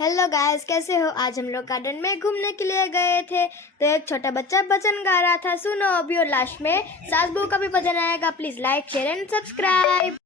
Hello guys, कैसे हो। आज हम लोग गार्डन में घूमने के लिए गए थे तो एक छोटा बच्चा भजन गा रहा था। सुनो अभी और लास्ट में सास बहू का भी भजन आएगा। Please like share and subscribe.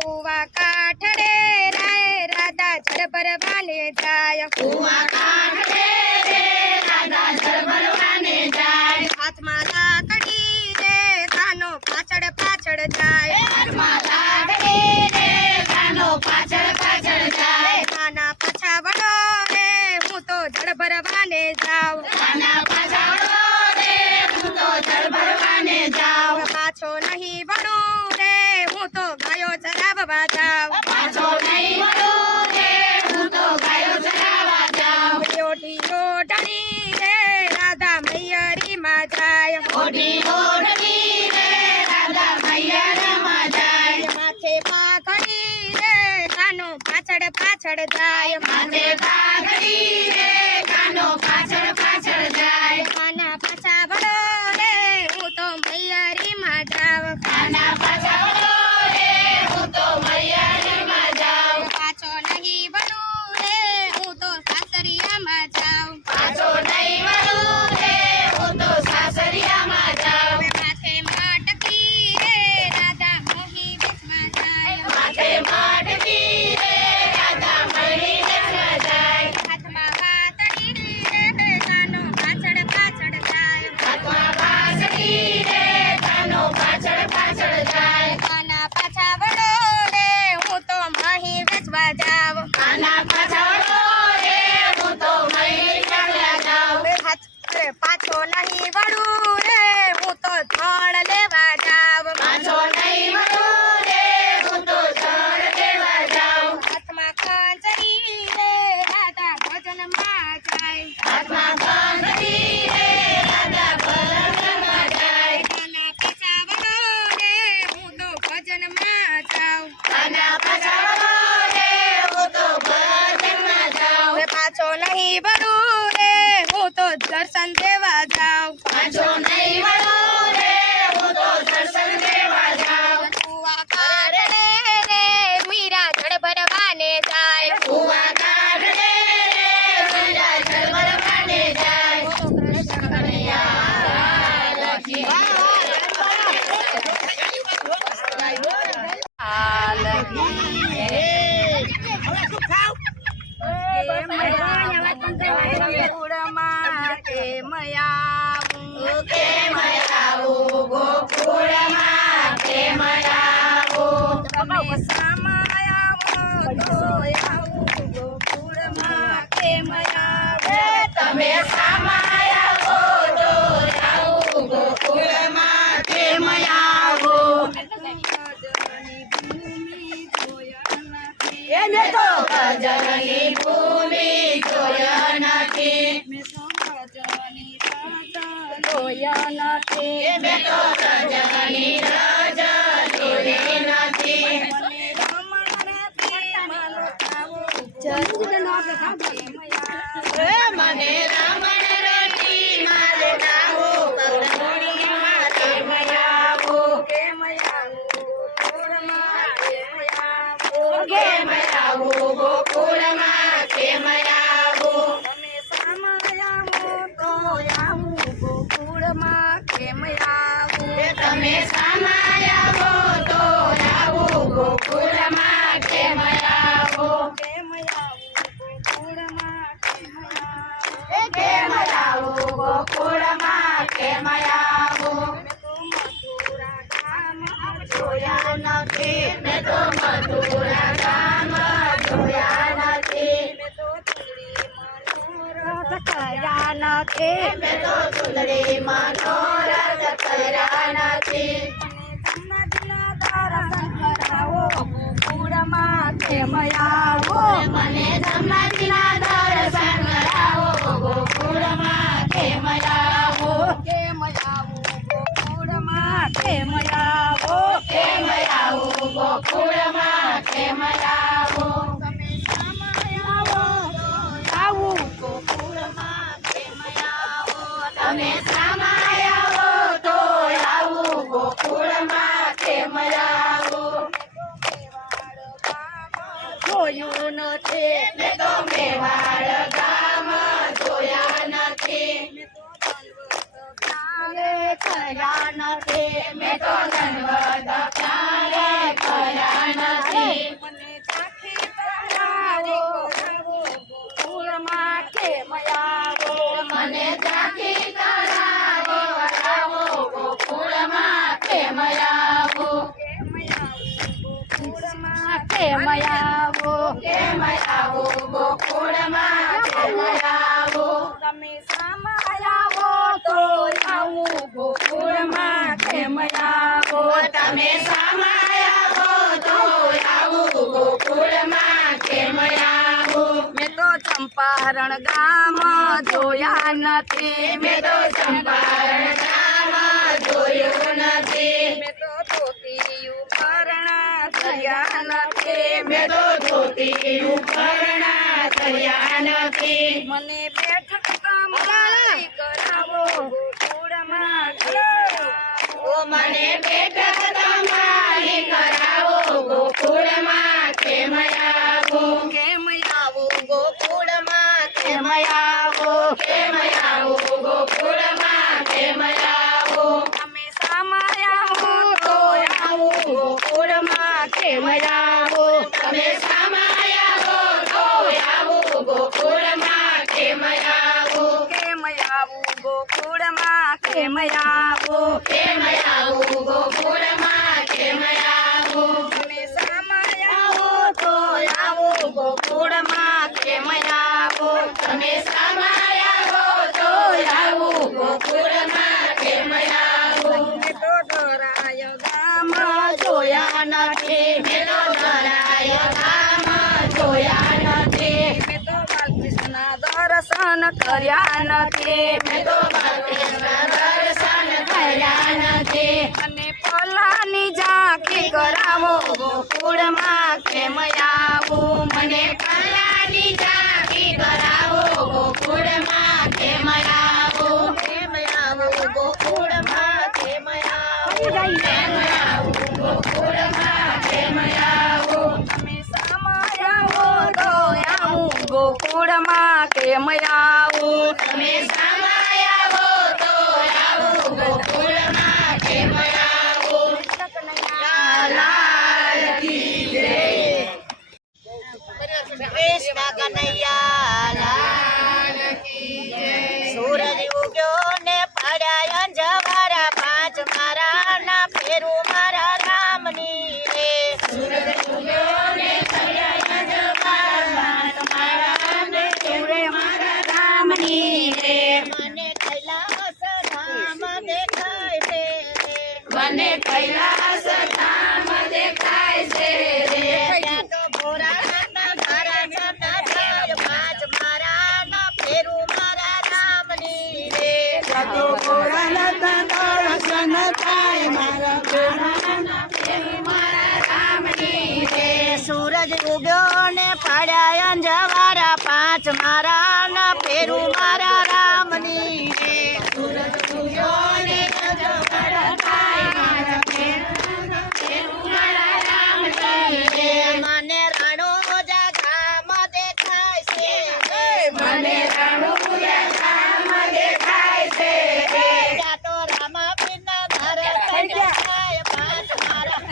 कुआ काठड़े राय राधा झड़ भरवाने जाय, कुआ काठड़े रे राधा झड़ भरवाने जाय, हाथ में लाकड़ी रे कानो पाछड़ पाछड़ जाय, हाथ में लाकड़ी रे कानो पाछड़ पाछड़ जाय, काना पाछा वड़ो रे हूँ तो झड़ भरवाने जाऊं, काना पाछा वड़ो रे हूँ तो झड़ भरवाने जाऊं, पाछो नहीं वड़ो रे हूँ तो गायो चराववा जाऊं, पाछो नहीं वड़ो रे हूँ तो गायो चराववा जाऊं, ओढ़ी ओढ़नी रे राधा मैयरी माँ जाय, ओढ़ी ओढ़नी रे राधा मैयरी माँ जाय, माथे पाघड़ी रे कानो पाछड़ पाछड़ जाय, माथे पाघड़ी रे कानो पाछड़ पाछड़ जाय, काना पाछा वड़ो रे हूँ तो मैयरी माँ जाव, काना पाछा वड़ो रे हूँ तो मैयरी माँ जाऊं, पाछो नहीं वड़ो रे हूँ तो सासरिया माँ जाव, पाछो नहीं वड़ो रे हूँ तो सासरिया माँ जाऊं, माथे माटकी रे राधा मोही बीच माँ जाय, माथे माटकी रे राधा मही देशમાં જાય, हाथમાં વાતડી रे कानो पाछड़ पाछड़ जाय, હાથમાં બાંસરી રે કાનો પાછળ પાછળ જાય, કાના પાછા વળો રે હું તો મહી વેચવા જાવ, કાના પાછા વળો રે હું તો મહી ચાલ્યા જાઉં, હાથ રે પાછો નહીં વળું રે હું તો ધણ લેવા જાવ, પાછો નહીં વળો રે હું તો જળ દેવા જાઉં, હાથમાં કંચરી રે રાધા ભજનમાં જાય, હાથમાં બાંસરી રે રાધા ભજનમાં જાય, કાના પાછા વળો રે હું તો ભજનમાં જાઉં, કાના પાછા વળો રે હું તો ભજનમાં જાઉં, હવે પાછો નહીં વળું રે હું તો દર્શન દેવા જાઉં, પાછો નહીં વળો રે હું તો દર્શન દેવા જાઉં, કુવા કાઢે રે મીરા જળ ભરવાને જાય, કુવા કાઢે રે મીરા જળ ભરવાને જાય, કૃષ્ણ કનૈયા લાલ કી કેમ આવું ગોકુળમાં કેમ આવું, તમે સામાયાવો તો આવું ગોકુળમાં કેમ આવો, તમે સામાય આવો તો આવું ગોકુળમાં કેમ આવો, એને તો ગજરની ભૂમિ જોયા નથી, મેં તો ગજરની રાજા જોઈ નથી, મને રામણ રોટી મારે ખાવો, પગડોળીમાં કેમ આવું, કેમ આવું ગોકુળમાં કેમ આવું, તમે સામાયાવો તો આવું ગોકુળમાં કેમ આવું, કેમ આવું ગોકુળમાં કેમ આવું, જોયા નથી, મેં તો મથુરા ગામ જોયા નથી, મેં તો ચુંદડી મનોરથ કર્યા નથી, મને ધમ્માજીના દર્શન કરાવો ગોકુળમાં કેમ આવો, કેમ આવું ગોકુળમાં કેમ આવો, તમે સામાયાવો તો આવું ગોકુળમાં કેમ આવો, જોયું નથી, મેં તો વાળ ગામ જોયા નથી. કર્યા નથી. મેં તો દંડવત ક્યારે કર્યા નથી. મને ઝાંખી કરાવો ગોકુળમાં કેમ આવો. મને ઝાંખી કરાવો વરાવો ગોકુળમાં કેમ આવો. ગોકુળમાં કેમ આવો. કેમ આવો ગોકુળમાં કેમ આવો. તમે સામાયાવો તો આવું ગોકુળમાં કેમ આવો. તમે સામાયાવો તો આવું ગોકુળમાં કેમ આવો. મેં તો ચંપારણ ગામ જોયા નથી. મેં તો ચંપારણ ગામ જોયું નથી. મેં તો ધોતિયું ભરણા ધર્યા નથી. મેં તો ધોતી ઉપરણા કર્યા નથી. મને બેઠક કમાઈ કરાવો ગોકુળમાં ઓ મને બેઠક તમારી કરાવો ગોકુળમાં કેમ આવો. કેમ આવો ગોકુળમાં કેમ આવો. કેમ આવો ગોકુળમાં કેમ આવો. તમે સામાયાવો તો આવું ગોકુળમાં કેમ આવો. તમે સામાયાવો તો આવું ગોકુળમાં કેમ આવો. કેમ આવું ગોકુળમાં કેમ આવો. કેમ આવું ગોકુળમાં કેમ આવો. તમે સામાયાવો તો આવું ગોકુળમાં કેમ આવો. તમે સામાયાવો તો આવું ગોકુળમાં કેમ આવો. મેં તો ધરાય ગામ જોયા નથી. મેં તો ધરાય ગામ જોયા નથી. મેં તો બાલકૃષ્ણના દર્શન કર્યા નથી. મેં તો બાલકૃષ્ણ દર્શન કર્યા નથી. અને પલાની ઝાંખી કરાવો ગોકુળમાં કેમ આવું. મને કલાની ઝાંખી કરાવો ગોકુળમાં કેમ આવો. કેમ આવો ગોકુળમાં કેમ આવો. કેમ આવો ગોકુળમાં કેમ આવો. તમે સામાયાવો તો આવું ગોકુળમાં કેમ આવું. તમે સામાયાવો તો આવું ગોકુળમાં કેમ આવો. લાલ કી જય. કૃષ્ણ કનૈયા લાલ કી જય. સૂરજ ઉગ્યો ને પડ્યા અંજવારા પાંચ મારા ના ફેરું મારા રામની રે. સૂરજ ઉગ્યો ને પડ્યા અંજવારા પાંચ મારા ને ફેરું મારા રામની રે. મને કૈલાસ ધામ દેખાય છે રે. મને કૈલાસ ધામ દેખાય છે રે. ત્યાં તો ભોળાનાથના મારા સપના થાય પાંચ મારા ના ફેરું મારા રામની રે. ત્યાં તો ભોળાનાથના દર્શન થાય મારા ભોળાનાથના ફેરું મારા રામની રે. સૂરજ ઉગ્યો ને પડ્યા અંજવારા પાંચ મારા ના ફેરું મારા રામની રે. સૂરજ ઉગ્યો ને અંજવારા થાય મારા ફેરું મારા રામની રે. મને રણોજા ધામ દેખાય છે રે. મને રણોજા ધામ દેખાય છે રે. ત્યાં તો રામાપીરના દર્શન થાય પાંચ મારા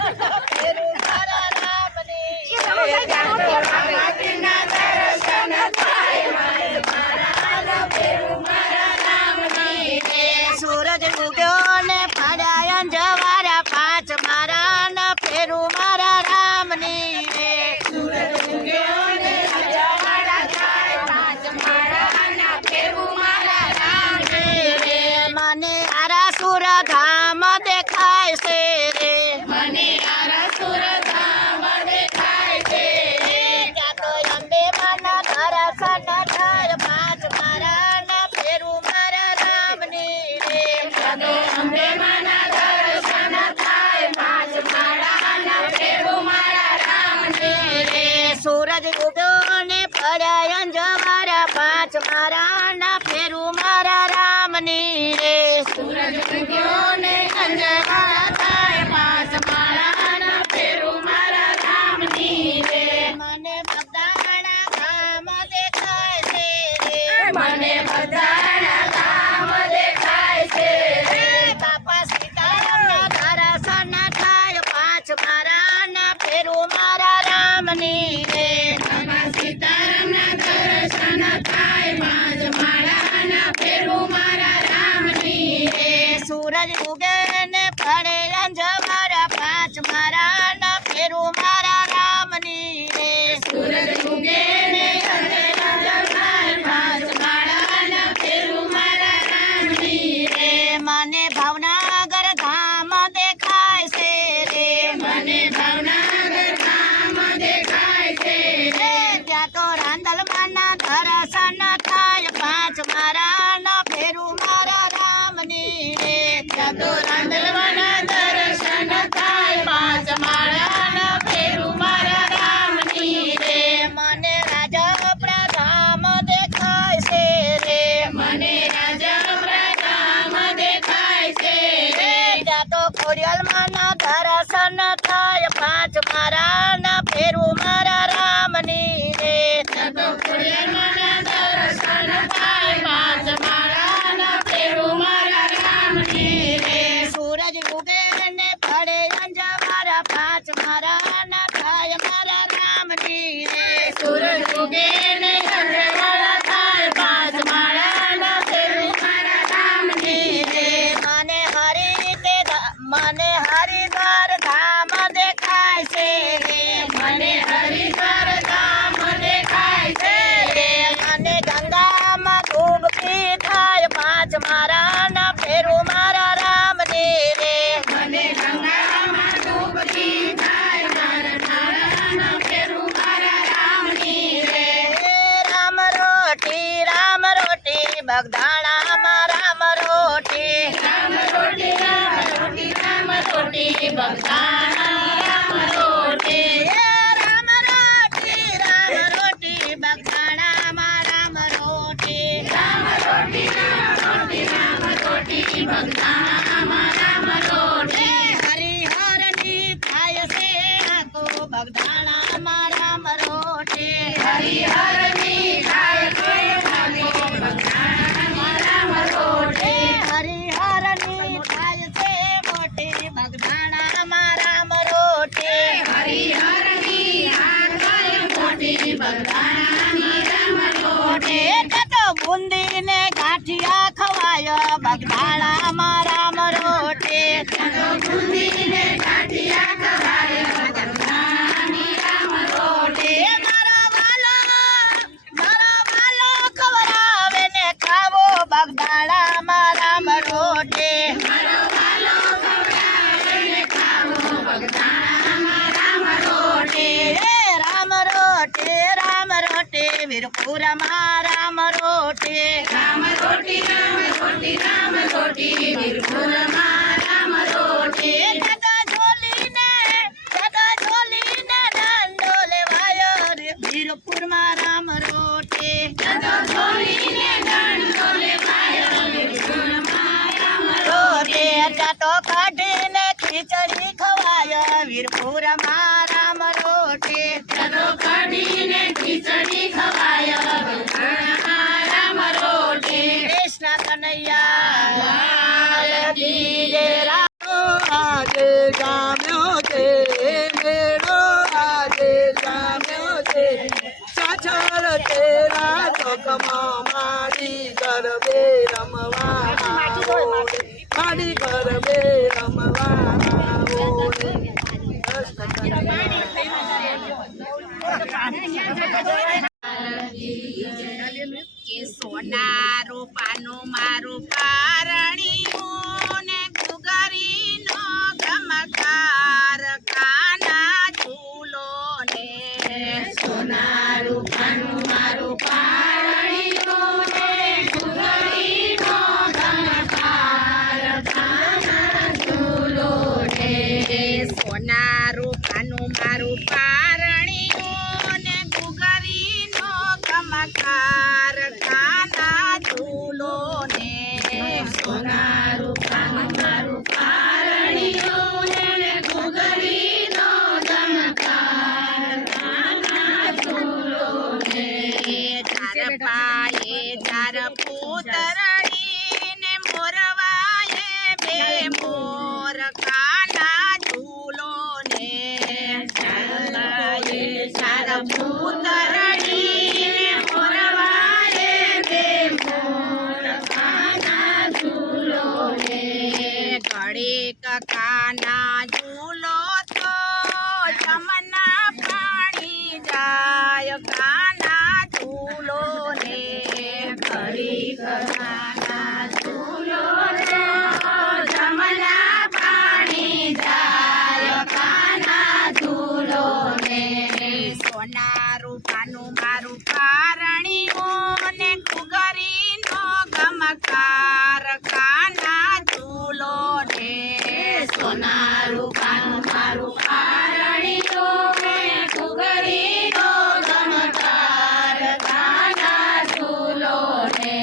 ફેરું મારા રામની રે. ત્યાં તો રામાપીરના દર્શન થાય મારા ફેરું મારા રામની રે. સૂરજ ઉગ્યો ને પડ્યા અંજવારા પાંચ મારા ના ફેરું મારા રામની રે. સૂરજ ઉગ્યો ને અંજવારા થાય પાંચ મારા ના ફેરું મારા રામની રે. મને આરાસુર ધામ દેખાય છે રે. મને આરાસુર ધામ દેખાય છે રે. ત્યાં તો અંબે માના દર્શન થાય પાંચ મારા ના ફેરું મારા રામની રે. ત્યાં તો અંબે માના દર્શન થાય પાંચ મારા ના ફેરું મારા રામની રે. સૂરજ ઉગ્યો ને પડ્યા અંજવારા પાંચ મારા ના ફેરું મારા રામની રે. સૂરજ ઉગ્યો ને અંજવારા થાય પાંચ મારા ના ફેરું મારા રામની રે. મને બગદાણા ધામ દેખાય મને બધાના ધામ દેખાય છે રે. બાપા સીતારામના દર્શન થાય પાંચ મારાના ફેરું મારા રામની રે. બાબા સીતારામના દર્શન થાય પાંચ માળાના ફેરું મારા રામની રે. સૂરજ ઉગે ને પડે અંજવારા પાંચ મારાના ફેરું મારા રામની રે. સૂરજ ઉગે ને અંધેરા જમાય પાંચ માળાના ફેરું મારા રામની રે. મને ભાવનગર ધામ દેખાય છે રે. મને ભાવનગર ધામ દેખાય છે રે. ત્યાં તો રાંદલમાના દર્શન થાય પાંચ મારાના ફેરું મારા રામની રે. ત્યાં તો રાંદલવાના દર્શન થાય પાંચ માળાના ફેરું મારા રામની રે. મને રાજપરા ધામ દેખાય છે રે. મને રાજપરા ધામ દેખાય છે રે. ત્યાં તો ખોડિયાલમાંના દર્શન થાય પાંચ મારાના ફેરું મારા રામની રે. ત્યાં તો ખોડિયારમાંના દર્શન થાય પાંચ માળાના ફેરું મારા રામની રે. સૂરજ ઉગે ને પડે અંજવારા પાંચ મારાના થાય મારા રામની રે. સૂરજ ઉગે ને અંધેરા થાય પાંચ માળાના ફેરું મારા રામની રે. મને હરિદ્વાર ધામ દેખાય છે રે. મને હરિદ્વાર ધામ દેખાય છે રે. અને ગંગામાં ડૂબકી થાય પાંચ મારાના ફેરું મારા રામની રે. મને ગંગામાં ડૂબકી થાય મારા માળાના ફેરું મારા રામની રે. રામ રોટી બગદાણામાં રામ રોટી. રામ રોટી બગદાણા રામ રોટી. રામ રોટી બગદાણામાં રામ રોટી. રામ રોટી બગદાણામાં રામ રોટી. હરિહરની થાય છે આંખો બગદાણામાં રામ રોટી. હરિહરની થાય છે આંખો બગદાણામાં રામ રોટી. હરિહરની થાય છે મોટી બગદાણામાં રામ રોટી. હરિહરની આંખો મોટી બગદાણામાં રામ રોટી. તો બુંદી ને ગાંઠિયા ખવાય બગદાણામાં રામ રોટી. બુંદીને ગાંઠિયા ખવાય બગદાણાની રામ રોટી. મારા વાલો ખવડાવે ને ખાવો બગદાણામાં રામ રોટી. મારો વાલો ખવડાવે ને ખાવો બગદાણામાં રામ રોટી. રામ રોટી વીરપુરમાં રામ રોટી. રામ રોટી વીરપુરમાં રામ રોટી. દાદા ઝોલીને દંડો લેવાયો રે વીરપુરમાં રામ રોટી. તો છોડીને દંડો લેવાયો વીરપુરમાં રામ રોટી ચાટો કાઢીને ખીચડી ખવાય વીરપુરમાં રામ રોટી. તો કઢીને ખીચડી ખવાય બગદાણામાં રામ રોટી. કૃષ્ણ કનૈયા લાલ કી જય. આજે જામ્યો છે મેળો આજે જામ્યો છે સાચળ તેરા ચોકમાં મારી ગરબે રમવા આવો રે. મારી ગરબે રમવા આવો રે. કૃષ્ણ કે સોના રૂપાનું મારું પારણિયું ને ઘુઘરીનો ગમકાર કાના ઝૂલો ને. સોના રૂપાનું મારું પારણિયું ને ઘુઘરીનો ગમકાર કાના ઝૂલો ને. સોના રૂપાનું મારું પારણિયું ને ઘુઘરીનો ગમકાર કાના ઝૂલો ને. સોના રૂપાનું મારું પારણિયું ને ઘુઘરીનો ગમકાર કાના ઝૂલો ને. ચાર પાયે ચાર નાના ઝૂલો તો જમના પાણી જાય કાના ઝૂલો ને સોના રૂપાનું મારું પારણીઓ ને ઘૂઘરીનો ગમકાર કાના ઝૂલો ને સોના રૂપાનું મારું પારણીઓ ને ઘૂઘરીનો ગમકાર કાના ઝૂલો ને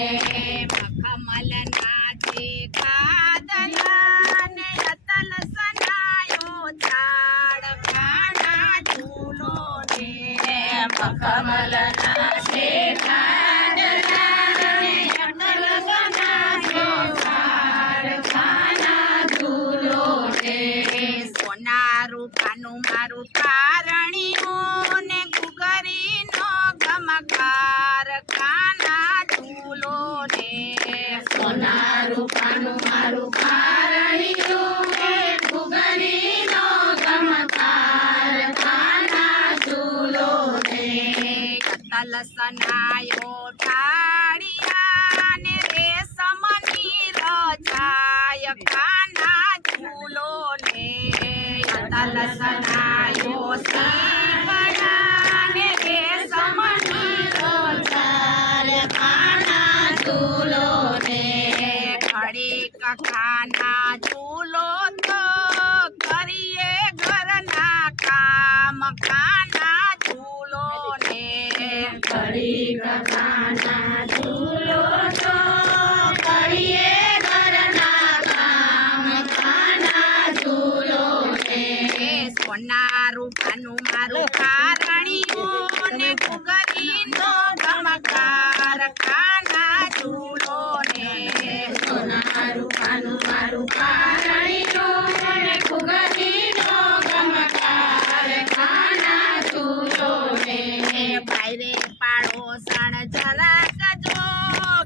મખમલના છે કાદલા ને અતલ સનાયો ઝાડ કાના ઝૂલો ને મખમલના છે કાદલા ને અતલ સનાયો ઝાડ કાના ઝૂલો ને સોના રૂપાનું મારું તારણીઓ ને ઘૂઘરીનો ગમકાર કાના ઝૂલો ને સોના રૂપાનું મારું તારણીઓ ને ઘૂઘરીનો ગમકાર કાના ઝૂલો ને અતલ સનાયો ઢાળિયા ને રેશમની રજાય કાના ઝૂલો ને અતલ સનાયો સીવડા ને રેશમની રજાય કાના ઝૂલો ને ઘડીક કાના ઝૂલો તો કરીએ ઘરના કામ કાના ઝૂલો ને ઘડીક કાના ઝૂલો તો કરીએ ઘરના કામ કાના ઝૂલો ને સોના રૂપાનું મારું કારણીઓ ને ઘૂઘરીનો ગમકાર કાના ઝૂલો ને સોના રૂપાનું મારું કારણીઓ ને ઘૂઘરીનો ગમકાર કાના ઝૂલો ને ભાઈરે પાડોસણ જરાક જો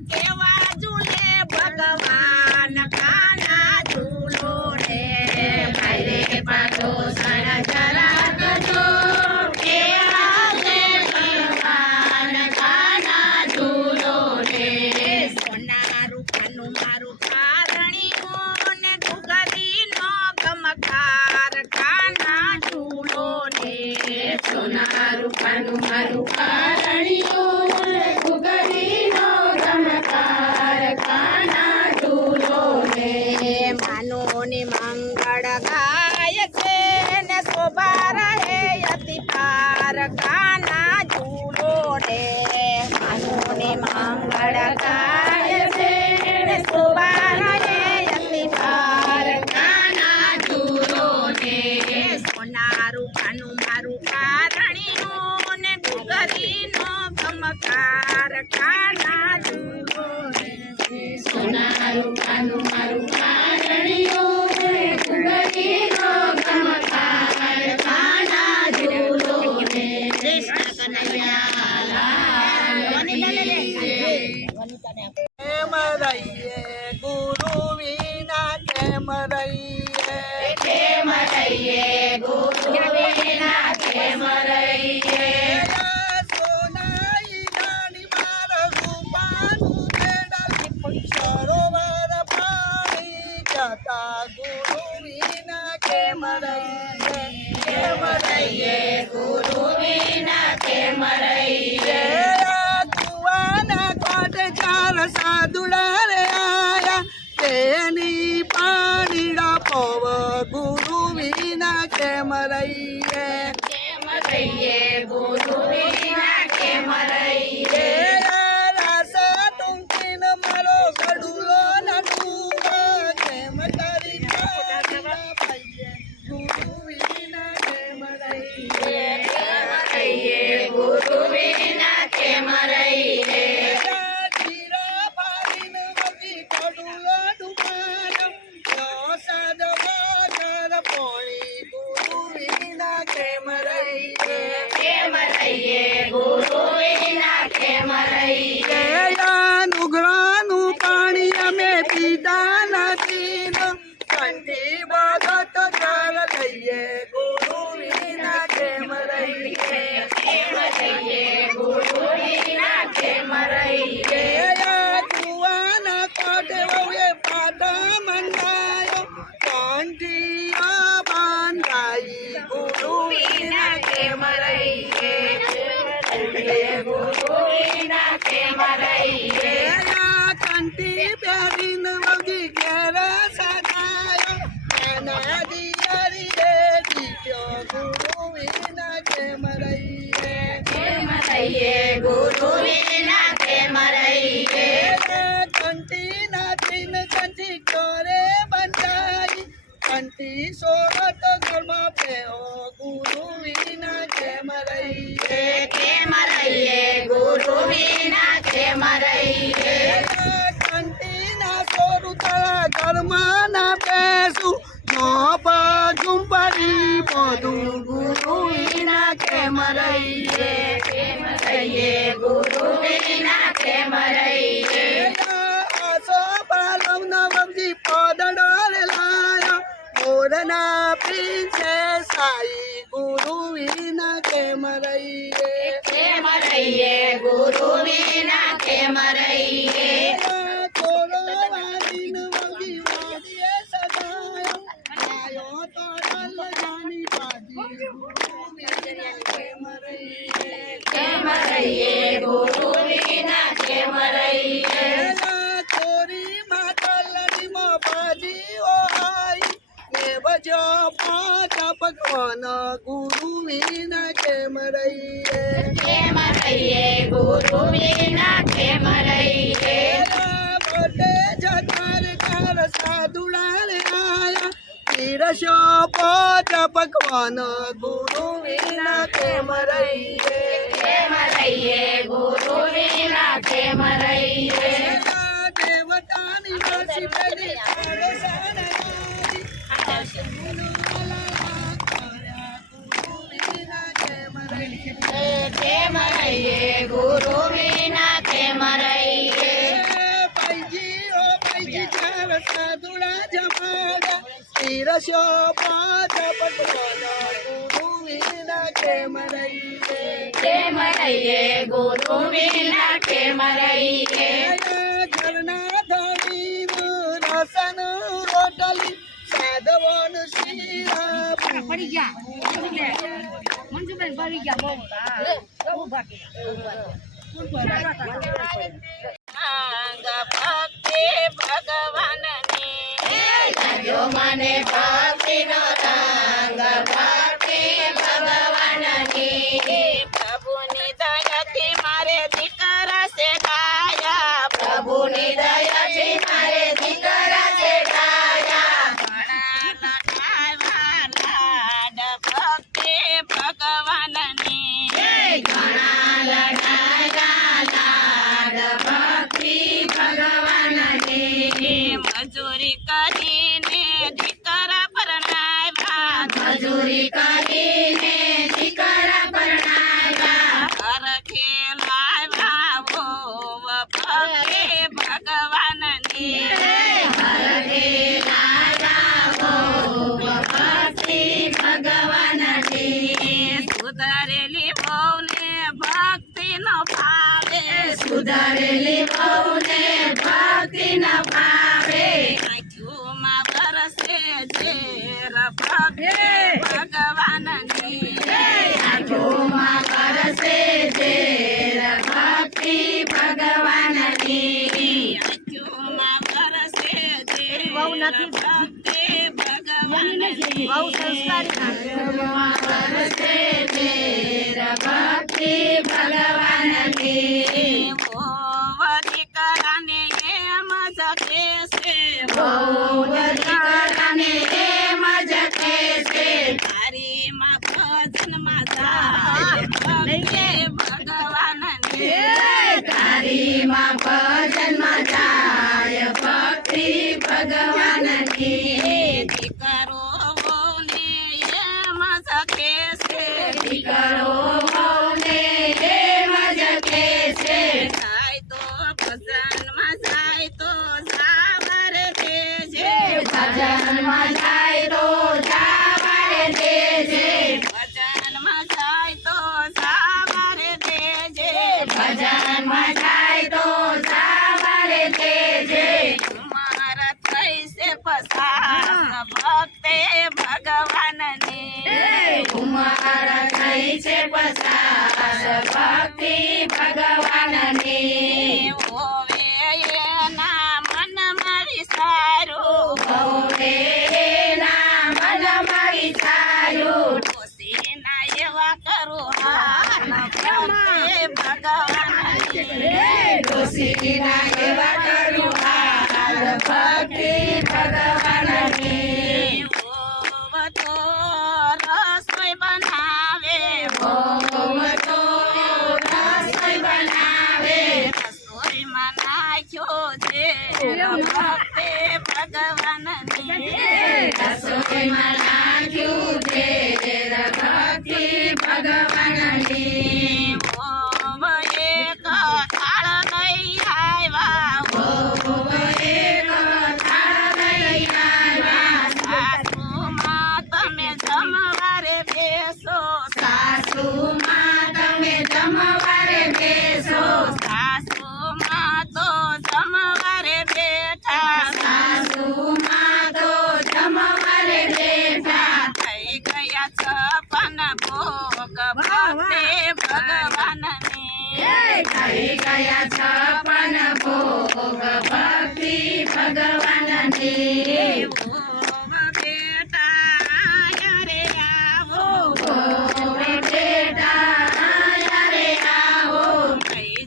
કેવા ઝૂલે ભગવાન કાના ઝૂલો ને ભાઈરે પાડોસણ જરાક જો કેવા ઝૂલે ભગવાન કાના ઝૂલો ને સોના રૂપાનું મારું કારણીઓ ને ઘૂઘરીનો ગમકાર કાના ઝૂલો ને સોના રૂપાનું મારું કારણીઓ ને ઘૂઘરીનો ગમકાર કાના ઝૂલો ને માનો ને મંગળ ગાય છે ને શોભા રહે અતિ પાર કાના ઝૂલો ને માનો ને મંગળ ગાય છે ને શોભા રહે અતિ પાર કાના ઝૂલો ને સોના રૂપાનું મારું કારણીઓ ને ઘૂઘરીનો ગમકાર કાના ઝૂલો ને સોના રૂપાનું મારું કારણીઓ ને ઘૂઘરીનો ગમકાર કાના ઝૂલો ને કૃષ્ણ કનૈયા લાલ કેમ રહીએ ગુરુ વિના કેમ રહીએ કેમ રહીએ ગુરુ વિના કેમ રહીએ સોનાઈ રાણી મારા રૂપાનું મેડલ સરોવર પાણી જતા ગુરુ વિના કેમ રહીએ ગુરુ વિના કેમ રહીએ કુવાના કોટે ચાર સાધુડા રે આયા તેની પાણીડા પવ ગુરુ વિના કેમ રહીએ ગુરુ વિના કેમ રહીએ રાસ ટૂંકીન મારો ગડુલો ન ડૂબા કેમ તારી કાળના ભાઈએ ગુરુ વિના કેમ રહીએ ગુરુ વિના કેમ રહીએ જીરા પાડીને વધી ગડુલો ડૂબા છે ઓ ગુરુ વિના કેમ રહીએ કેમ રહીએ ગુરુ વિના કેમ રહીએ કંટીના સોરુતળા ઘરમાં ના બેસું જોબ ઝુંપડી બધું ગુરુ વિના કેમ રહીએ કેમ રહીએ ગુરુ વિના કેમ રહીએ આસો પાલવ નવજી પદડોર લાયા મોરના પીછે સાઈ ગુરુ વિના કેમ રહીએ કેમ રહીએ ગુરુ વિના કેમ રહીએ થોડો વાદીન વગી વાદીએ સગાયો આયો તો ડલ જાની બાજી ગુરુ વિના કેમ રહીએ કેમ રહીએ ગુરુ વિના કેમ રહીએ ચોરી માતલડી મો બાજી ઓ આઈ ને બજો પાંચ ભગવાન ગુરુ વિના કેમ રહીએ કેમ રહીએ ગુરુ વિના કેમ રહીએ બટે જતાર કાર સાધુડાર આયા પીરશો પાંચ ભગવાન ગુરુ વિના કેમ રહીએ કેમ રહીએ ગુરુ વિના કેમ રહીએ દેવતાની નરસી પેલી આડસાણ નારી ગુરુ વિના કેમ રહીએ કેમ રહીએ ગુરુ વિના કેમ રહીએ પૈજી ચાર સાધુડા જમાડા પીરસ્યો પાંચ ભગવાન ગુરુ વિના કેમ રહીએ કેમ રહીએ ગુરુ વિના કેમ રહીએ ઘરના ધણી રસન રોટલી સાધવન શીરા પડી ભક્તિ ભગવાનની લાગ્યો મને ભક્તિનો રંગ ભક્તિ ભગવાનની પ્રભુની દયાથી મારે દીકરા શેઠાયા પ્રભુની દયાથી મારે દીકરા શેઠાયા ઘણા લખાવ્યા લાડ ભક્તિ ભગવાનની ઘણા લડાયા લાડ ભક્તિ ભગવાનની મજૂરી કરીને દીકરા પરણાવ્યા મજૂરી કરીને દીકરા પરણાવ્યા ઘર ખેલાવ્યા ભોવ ભક્તિ ભગવાનની ભક્તિ ભગવાનની સુધારેલી વહુને ભક્તિ ન ભાવે સુધારેલી વહુને ભક્તિ ન ભાવે આંખોમાં વરસે ઝેર ભક્તિ ભગવાનની આંખોમાં વરસે ઝેર ભક્તિ ભગવાનની આંખોમાં વરસે ઝેર ભક્તિ ભગવાનની આંખોમાં વરસે ઝેર ભક્તિ ભગવાનની ભોવ દીકરાને એમ જ કહેશે બહુ દીકરાને એમ જ કહેશે તારી માં ભજનમાં જાય ભક્તિ ભગવાનની તારીમાં ભજનમાં જાય ભક્તિ ભગવાનની દીકરો વહુને એમ જ કહેશે દીકરો વહુને એમ જ કહેશે જાય તો ભજનમાં જાય તો સાવર દેજે ભજનમાં જાય તો જાવારે દેજે ભજનમાં જાય તો સાવર દેજે ભજનમાં જાય તો જાવારે દેજે મારા થઈશે પસાર ભક્તિ ભગવાનની ઉમર થઈ છે પસાર ભક્તિ ભગવાનની હોવે એના મનમાં વિચારું ભવે એના મનમાં વિચાર્યું ખુશીના એવા કરું હાથ ભક્તિ ભગવાનની ડોસીના એવા કર્યું હાલ ભક્તિ ભગવાનની હોવ તો ભક્તિ ભગવાનની રસોઈમાં રાખ્યું તેલ ભક્તિ ભગવાનની ઓમ એક થાળ લઈ આવ્યા ઓમ એક થાળ લઈ આવ્યા સાસુમાં તમે જમવારે બેસો સાસુમાં તમે જમવારે બેસો સાસુમાં તો જમવારે બેઠા સાસુમાં તો જમવારે બેઠા થઈ ગયા છપ્પન ભોગ ભક્તિ ભગવાનની થઈ ગયા છપ્પન ભોગ ભક્તિ ભગવાનની ઓમ બેટા યારે આવો ઓમ બેટા યારે આવો થઈ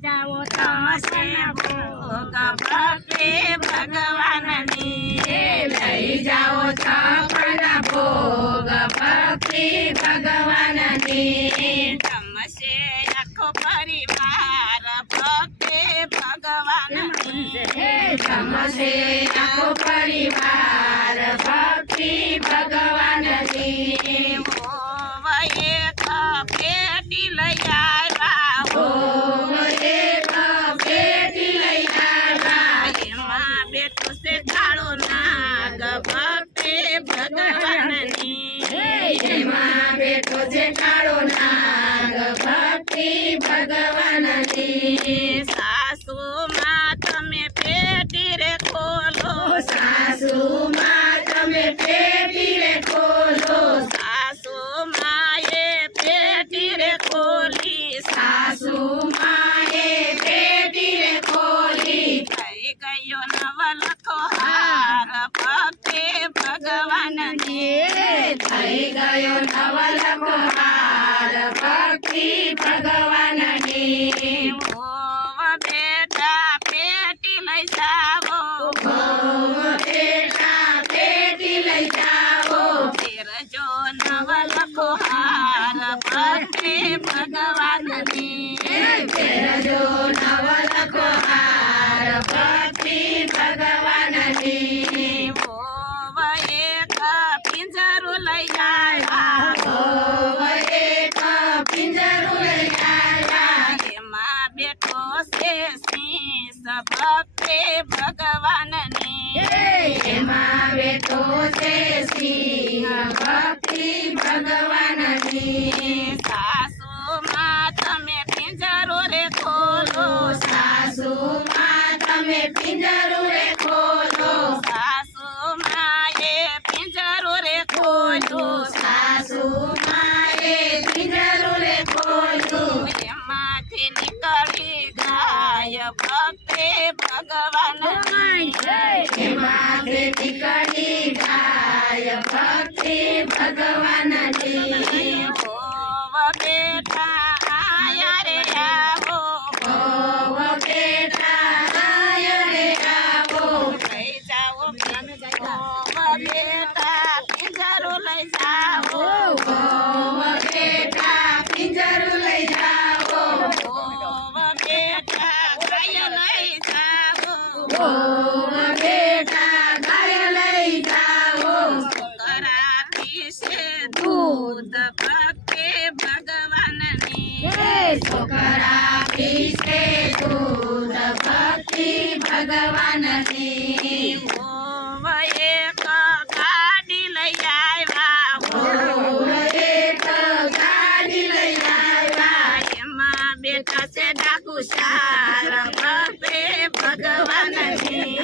જાઓ તમસે ભોગ ભક્તિ ભગવાનની લઈ જાઓ છપ્પન ભોગ ભક્તિ ભગવાનની તમસે આખો પરિવાર ભક્તિ ભગવાનની જમશે આખો પરિવાર ભક્તિ ભગવાનની ઓમ એક પેટી લઈ આવ્યા ઓમ એક પેટી લઈ આવ્યા એમાં બેઠું છે કાળો નાગ ભક્તિ ભગવાનની એમાં બેઠો છે કાળો નાગ ભક્તિ ભગવાનની સાસુમાં તમે પેટી રે ખોલો સાસુમાં તમે પેટી રે ખોલો સાસુમાં એ પેટી રે ખોલી સાસુમાં એ પેટી રે ખોલી થઈ ગયો નવલખો હાર ભક્તિ ભગવાનની થઈ ગયો નવલખો હાર ભક્તિ ભગવાનની ઓમ બેટા પેટી લઈ જાવો ઓમ બેટા પેટી લઈ જાઓ ફેરજો નવલખો હાર ભક્તિ ભગવાનની ફેરજો નવલખો હાર ભક્તિ ભગવાનની ઓમ એક પિંજરું લઈ આવ્યા ઓમ એક પિંજરું લઈ આવ્યા એમાં બેઠો છે સિંહ ભક્તિ ભગવાનની એમાં બેઠો છે સિંહ ભક્તિ ભગવાનની સાસુમાં તમે પિંજરો રે ખોલો સાસુમાં તમે પિંજરું રે ખોલો સાસુમાં એ પિંજરો રે ખોલો સાસુમાં એ પિંજરું રે ખોલું એમાંથી નીકળી ગાય ભક્તિ ભગવાનની એમાંથી નીકળી ગાય ભક્તિ ભગવાનની ઓવ બેટા આયા રે આવો ઓવ બેટા આયા રે આવો લઈ જાઓ ઓવ બેટા પિંજરો લઈ જાઓ ઓવ બેટા પિંજરું લઈ જાઓ ઓવ બેટા ગાય લઈ જાઓ ઓવ બેટા ગાય લઈ જાઓ કરા પીશે દૂધ ભક્તિ ભગવાનની છોકરા પીશે દૂધ ભક્તિ ભગવાનની ઓવ એક ગાડી લઈ આવ્યા ઓવ એક ગાડી લઈ આવ્યા એમાં બેઠા છે ડાકુ શાર ભક્તિ ભગવાનની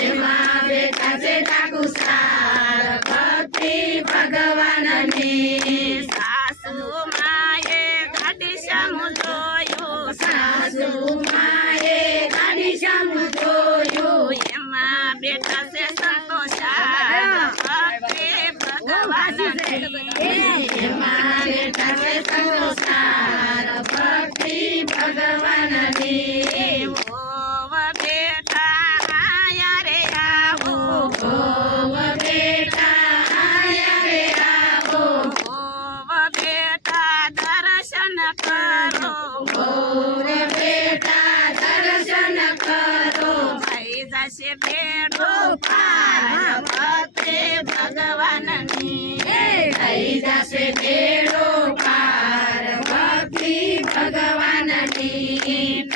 એમાં બેઠા છે ડાકુસાર ભક્તિ ભગવાનની સાસુમાં એ ગાડી સામું જોયું સાસુમાં એ ગાડી સામું જોયું એમાં બેઠા છે સંતોષાર ભક્તિ ભગવાનની એમાં બેઠા છે સંતોષાર ભક્તિ ભગવાનની ઓવ બેટા આયા રે આવો ઓવ બેટા આયા રે આવો ઓવ બેટા દર્શન કરો ઓવ બેટા બેડો પાર ભક્તિ ભગવાનની થઈ જશે બેડો પાર ભક્તિ ભગવાનની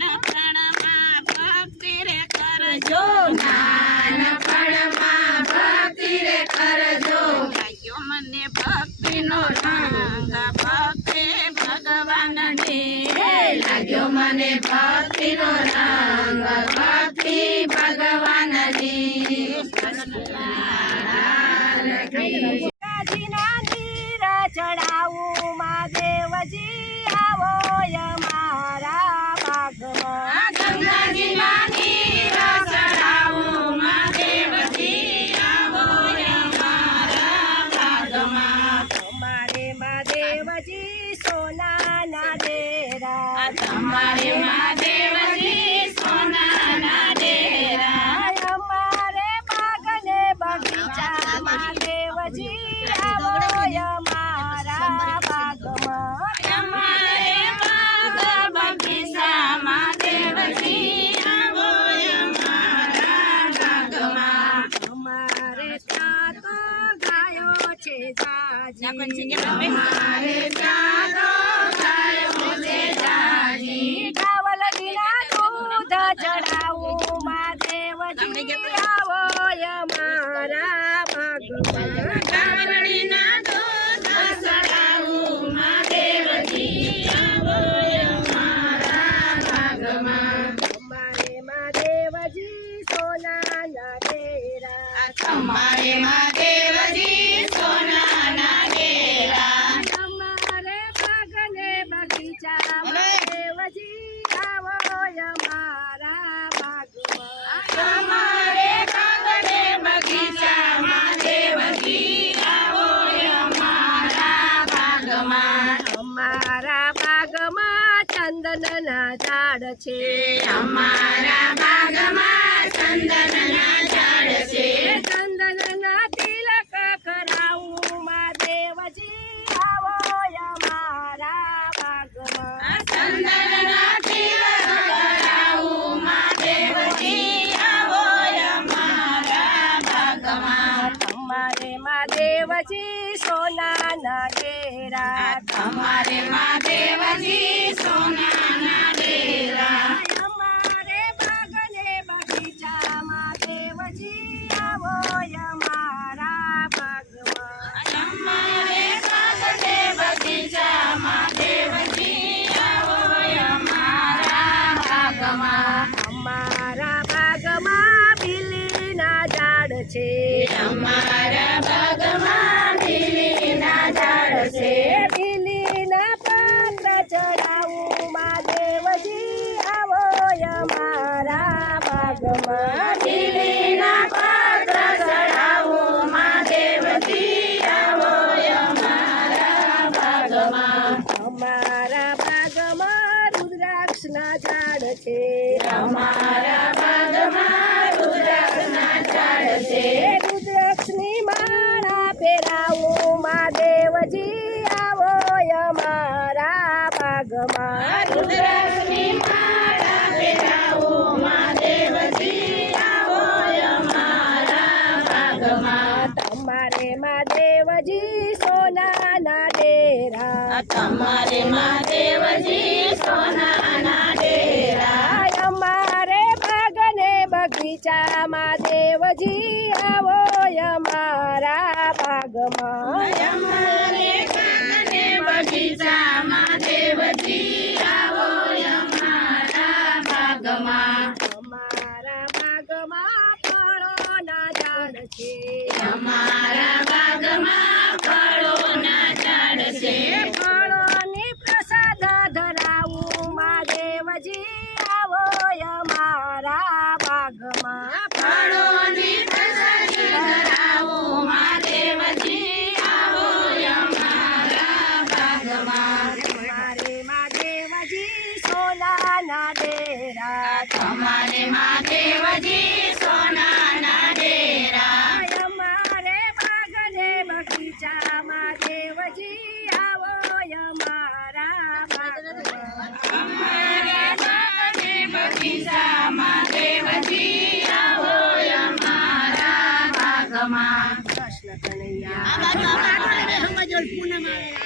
નાનપણમાં ભક્તિ રે કરજો નાનપણમાં ભક્તિ રે કરજો લાગ્યો મને ભક્તિનો રંગ ભક્તિ ભગવાનની લાગ્યો મને ભક્તિનો રંગ ભક્તિ ભગવાનની ગંગાજીના નીર ચડાવું મહાદેવજી આવો અમારા ભાગમાં ગંગાજીના નીર ચડાવું મહાદેવજી આવો અમારા ભાગમાં અમારે મહાદેવજી સોનાના ડેરા તમારે મહાદેવજી સોનાના ડેરા અમારે બાગને બગીચા મહાદેવજી આવો અમારા ભાગમાં અમારે બાગ બગીચામાં દેવજી આવો અમારા ભાગમાં અમારે ત્યાં તો ગાયો છે જાજી અમારે ત્યાં તો ગાયો છે જાજી કાવલજીના દૂધ ચડાવું મહાદેવજી આવો અમારા ભાગમાં કાવડીના દૂધ ચડાવું મહાદેવજી આવો અમારા ભાગમાં અમારે મહાદેવજી સોનાના ડેરા તમારે મહાદેવજી સોનાના ડેરા અમારે બાગને બગીચા મહાદેવજી આવો અમારા ભાગમાં તમારે કાગડે બગીચામાં દેવજી આવો અમારા ભાગમાં અમારા બાગમાં ચંદનના ઝાડ છે અમારા ભાગમાં ચંદનના ઝાડ છે ચંદનના તિલક કરાવું મહાદેવજી આવો અમારા બાગમાં ચંદનના તિલક કરાવું મહાદેવજી આવો અમારા ભાગમાં અમારે મહાદેવજી સોનાના ડેરા તમારે મહાદેવજી સોનાના ડેરા અમારે બાગને બગીચા મહાદેવજી આવો અમારા ભાગમાં અમારે કાગડે બગીચામાં દેવજી આવો અમારા ભાગમાં અમારા બાગમાં બીલીના ઝાડ છે અમારા ભાગમાં લીલીના ઝાડ છે બીલીના પાત્ર ચડાવું મહાદેવજી આવો અમારા ભાગમાં લીલીના પાત્ર ચડાવું મહાદેવજી આવો અમારા ભાગમાં અમારા બાગમાં રુદ્રાક્ષના ઝાડ છે અમારા ભાગમાં રુદ્રાક્ષના ઝાડ છે રુદ્રાક્ષની માળા પહેરાવું મહાદેવજી આવો અમારા ભાગમાં રુદ્રાક્ષની માળા પહેરાવું મહાદેવજી આવો અમારા ભાગમાં તમારે મહાદેવજી સોનાના ડેરા તમારે મહાદેવજી સોનાના ડેરા અમારે બાગને બગીચા મહાદેવજી આવો અમારા ભાગમાં અમારે કાગડે બગીચામાં દેવજી આવો અમારા ભાગમાં અમારા બાગમાં ફળોના ઝાડ છે અમારા ભાગમાં ફળોના ઝાડ છે ફળોની પ્રસાદ ધરાવું મહાદેવજી આવો અમારા ભાગમાં ફળોની પ્રસાદી ધરાવું મહાદેવજી આવો અમારા ભાગમાં અમારે મહાદેવજી સોનાના ડેરા તમારે મહાદેવજી સોનાના ડેરા અમારે બાગને બગીચા મહાદેવજી આવો અમારા ભાગમાં અમારે બાગને બગીચામાં દેવજી આ બાજુ પૂનમ આવે